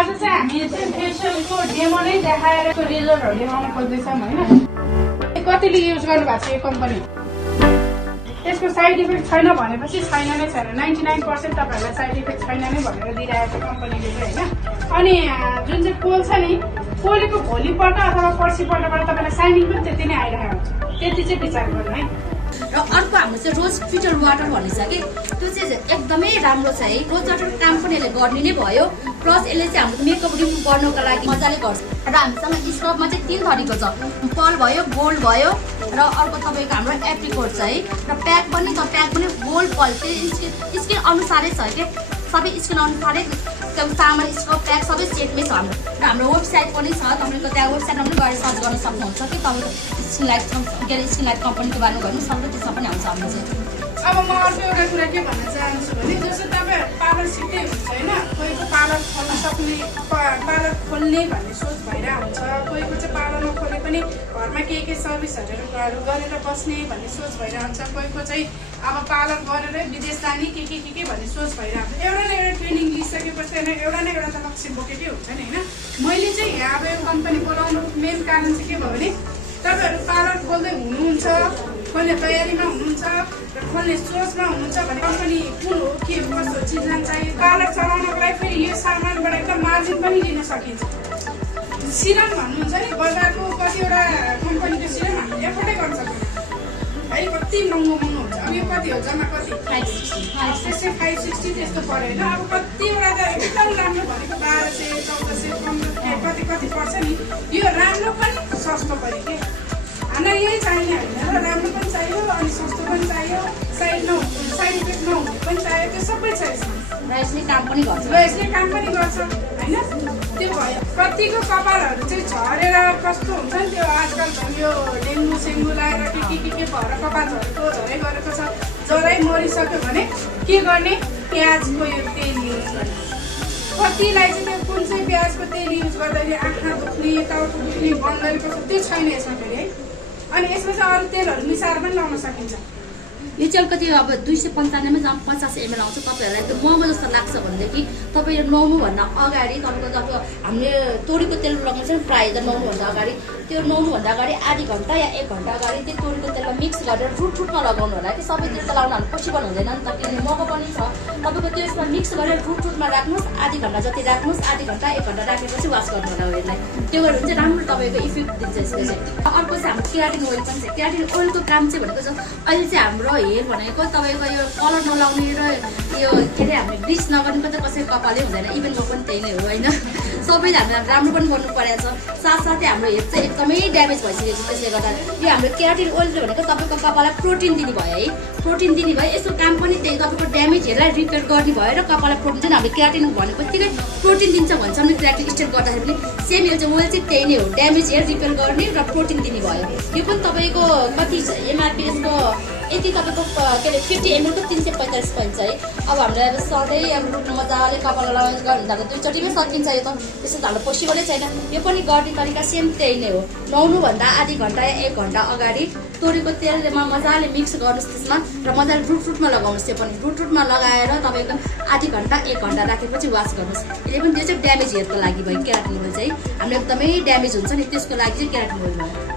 आज चाहिँ हामी चाहिँ फेसियलको डेमो नै देखाएर रिजल्टहरू देखाउन खोज्दैछौँ होइन। कतिले युज गर्नु भएको छ यो कम्पनी, यसको साइड इफेक्ट छैन भनेपछि छैन नै छैन। 99% तपाईँहरूलाई साइड इफेक्ट छैन नै भनेर दिइरहेको छ कम्पनीले चाहिँ होइन। अनि जुन चाहिँ पोल छ नि, पोलेको भोलिपल्ट अथवा पर्सिपल्टबाट तपाईँलाई साइनिङ पनि त्यति नै आइरहेको हुन्छ। त्यति चाहिँ विचार गर्नु है। र अर्को हाम्रो चाहिँ रोज फिल्टर वाटर भन्ने छ कि त्यो चाहिँ एकदमै राम्रो छ है। रोज वाटर काम पनि यसले गर्ने नै भयो, प्लस यसले चाहिँ हाम्रो मेकअप रिमुभ गर्नको लागि मजाले गर्छ। र हामीसँग स्क्रबमा चाहिँ 3 थरीको छ, पर्ल भयो, गोल्ड भयो र अर्को तपाईँको हाम्रो एप्रिकोट छ है। र प्याक पनि छ, प्याक पनि गोल्ड पर्ल चाहिँ स्किन अनुसारै छ कि सबै स्किन अनुसारै सामान स्क्रब प्याक सबै सेटमै छ हाम्रो। र हाम्रो वेबसाइट पनि छ, तपाईँको त्यहाँ वेबसाइटमा पनि गएर सर्च गर्न सक्नुहुन्छ कि तपाईँको स्किनलाइट कम्पनीको बारेमा गर्नु सक्छ, त्यसमा पनि आउँछ हाम्रो चाहिँ। अब म अर्को एउटा कुरा के भन्न चाहन्छु भने जस्तो तपाईँ पार्लर सिक्दै हुन्छ होइन, कोहीको पार्लर खोल्न सक्ने पार्लर खोल्ने भन्ने सोच भइरहेको हुन्छ, कोहीको चाहिँ पार्लर नखोले पनि घरमा के सर्भिसहरू गरेर बस्ने भन्ने सोच भइरहेको हुन्छ, कोहीको चाहिँ अब पार्लर गरेरै विदेश जाने के भन्ने सोच भइरहेको हुन्छ। एउटा न एउटा ट्रेनिङ लिइसकेपछि एउटा न एउटा त लक्ष्य बोकेकै हुन्छ नि होइन। मैले चाहिँ यहाँ अब यो कम्पनी बोलाउनुको मेन कारण चाहिँ के भयो भने तपाईँहरू पार्लर खोल्दै हुनुहुन्छ, खोल्ने तयारीमा हुनुहुन्छ र खोल्ने सोचमा हुनुहुन्छ भने कम्पनी कुन हो, के कस्तो चिजमा चाहियो। पार्लर चलाउनको लागि फेरि यो सामानबाट एकदम मार्जिन पनि लिन सकिन्छ। सिरम भन्नुहुन्छ नि, बजारको कतिवटा कम्पनीको सिरम हामीले एफोर्डै गर्न सक्दैन है, कति महँगो हुन्छ। अब यो कति हो, जम्मा कति 560 त्यस्तो पऱ्यो होइन। अब कतिवटा त एकदम राम्रो भनेको 1200 1400 कति पर्छ नि। यो राम्रो पनि सस्तो पऱ्यो कि हामीलाई यही चाहिने होइन, र राम्रो पनि चाहियो अनि सस्तो पनि चाहियो, साइड इफेक्ट नहुने पनि चाहियो, त्यो सबै छ यसमा। र यसले काम पनि गर्छ, यसले काम पनि गर्छ होइन। त्यो भयो कतिको कपालहरू चाहिँ झरेर कस्तो हुन्छ नि, त्यो आजकल यो डेङ्गु सेङ्गु लाएर के भएर कपाल झरै गरेको छ। जरै मरिसक्यो भने के गर्ने, प्याजको यो तेल युज गर्ने। कतिलाई चाहिँ त्यो कुन चाहिँ प्याजको तेल युज गर्दाखेरि आँखा दुख्ने, टाउको दुख्ने बन्द कस्तो त्यो छैन यसमा फेरि है। अनि यसमा चाहिँ अरू तेलहरू मिसाएर पनि लाउन सकिन्छ। यो चाहिँ कति अब 295 मा 50 ml आउँछ। तपाईँहरूलाई त्यो महँगो जस्तो लाग्छ भनेदेखि तपाईँले नुहाउनुभन्दा अगाडि तपाईँको जब हामीले तोरीको तेल लगाउँछ नि प्रायः त नुहाउनुभन्दा अगाडि, त्यो नुहाउनुभन्दा अगाडि आधी घन्टा या 1 घन्टा अगाडि त्यो तोरीको तेलमा मिक्स गरेर रुटमा लगाउनु होला कि सबै तेल त लाउन हामी पोसिबल हुँदैन नि त, किनभने महँगो पनि छ। तपाईँको त्यो यसमा मिक्स गरेर रुटमा राख्नुहोस्, आधी घन्टा जति राख्नुहोस्, आधी घन्टा 1 घन्टा राखेपछि वास गर्नु होला यसलाई। त्यो गऱ्यो भने चाहिँ राम्रो तपाईँको इफेक्ट दिन्छ यसले चाहिँ। अर्को चाहिँ हाम्रो केराटिन ओइल पनि छ। केराटिन ओइलको काम चाहिँ भनेको चाहिँ अहिले चाहिँ हाम्रो हेयर भनेको तपाईँको यो कलर नलाउने र यो के अरे हामीले ब्लिच नगर्नुको त कसै कपालै हुँदैन, इभेनको पनि त्यही नै हो होइन। सबैले हामीलाई राम्रो पनि गर्नु परेको छ, साथसाथै हाम्रो हेयर चाहिँ एकदमै ड्यामेज भइसकेको छ। त्यसले गर्दा यो हाम्रो केराटिन ओइल भनेको तपाईँको कपाललाई प्रोटिन दिने भयो है, प्रोटिन दिने भयो। यसको काम पनि त्यही, तपाईँको ड्यामेज हेयरलाई रिपेयर गर्ने भयो र कपाललाई प्रोटिन चाहिँ हामीले केराटिन भनेको बित्तिकै प्रोटिन दिन्छ भन्छ नि, केराटिन स्टेट गर्दाखेरि पनि सेम यो चाहिँ ओइल चाहिँ त्यही नै हो, ड्यामेज हेयर रिपेयर गर्ने र प्रोटिन दिने भयो। यो पनि तपाईँको कति एमआरपी यसको यति तपाईँको के अरे 50 ml को 345 पैसा है। अब हामीले अब सधैँ अब रुट मजाले कपाल लगाउने गर्नु त 2 चोटिमै सकिन्छ, यो त त्यस्तो त हाम्रो पोसिबलै छैन। यो पनि गर्ने तरिका सेम त्यही नै हो। नुहाउनुभन्दा आधी घन्टा या 1 घन्टा अगाडि तोरीको तेलमा मजाले मिक्स गर्नुहोस् त्यसमा र मजाले रुटमा लगाउनुहोस्। त्यो पनि रुटमा लगाएर तपाईँको आधी घन्टा 1 घन्टा राखेपछि वास गर्नुहोस्। यसले पनि त्यो चाहिँ ड्यामेज हेयरको लागि भयो केराटिन ओइल चाहिँ, हाम्रो एकदमै ड्यामेज हुन्छ नि त्यसको लागि चाहिँ केराटिन ओइल भयो।